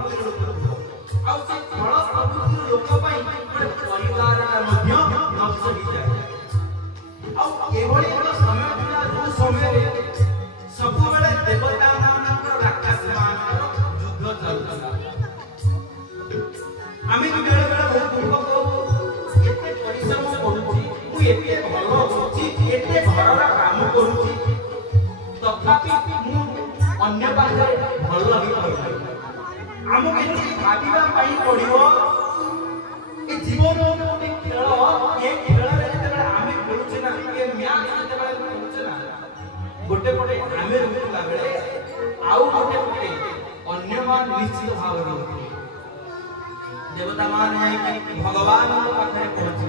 प्रवृत्तिर लोक आउ से फल प्रवृत्तिर लोक पई परिवार मध्य नष्ट हो जाए आउ एभली एक समय थिला जो समय सब बेले देवता मानकर राक्षस मानकर युद्ध चलता आमे बेले बेले बहुत दुख एते परिश्रम करूची मु एते भल होची एते घरर काम करूची तथापि मु अन्य पाखे भल ही पाइ आमो केति भाबिबा पाइ पड़िबो ए जीवन गोटे खेल ए खेल रे जेते आमे खेलुचे ना ए मैच जेते खेलुचे ना गोटे गोटे आमे रुला बेले आउ गोटे गोटे अन्य मान निश्चित भाव रे देवता मान है कि भगवान पाखे पहुंच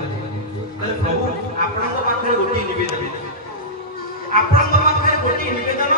गले प्रभु आपन पाखे गोटी निवेदन आपन पाखे गोटी निवेदन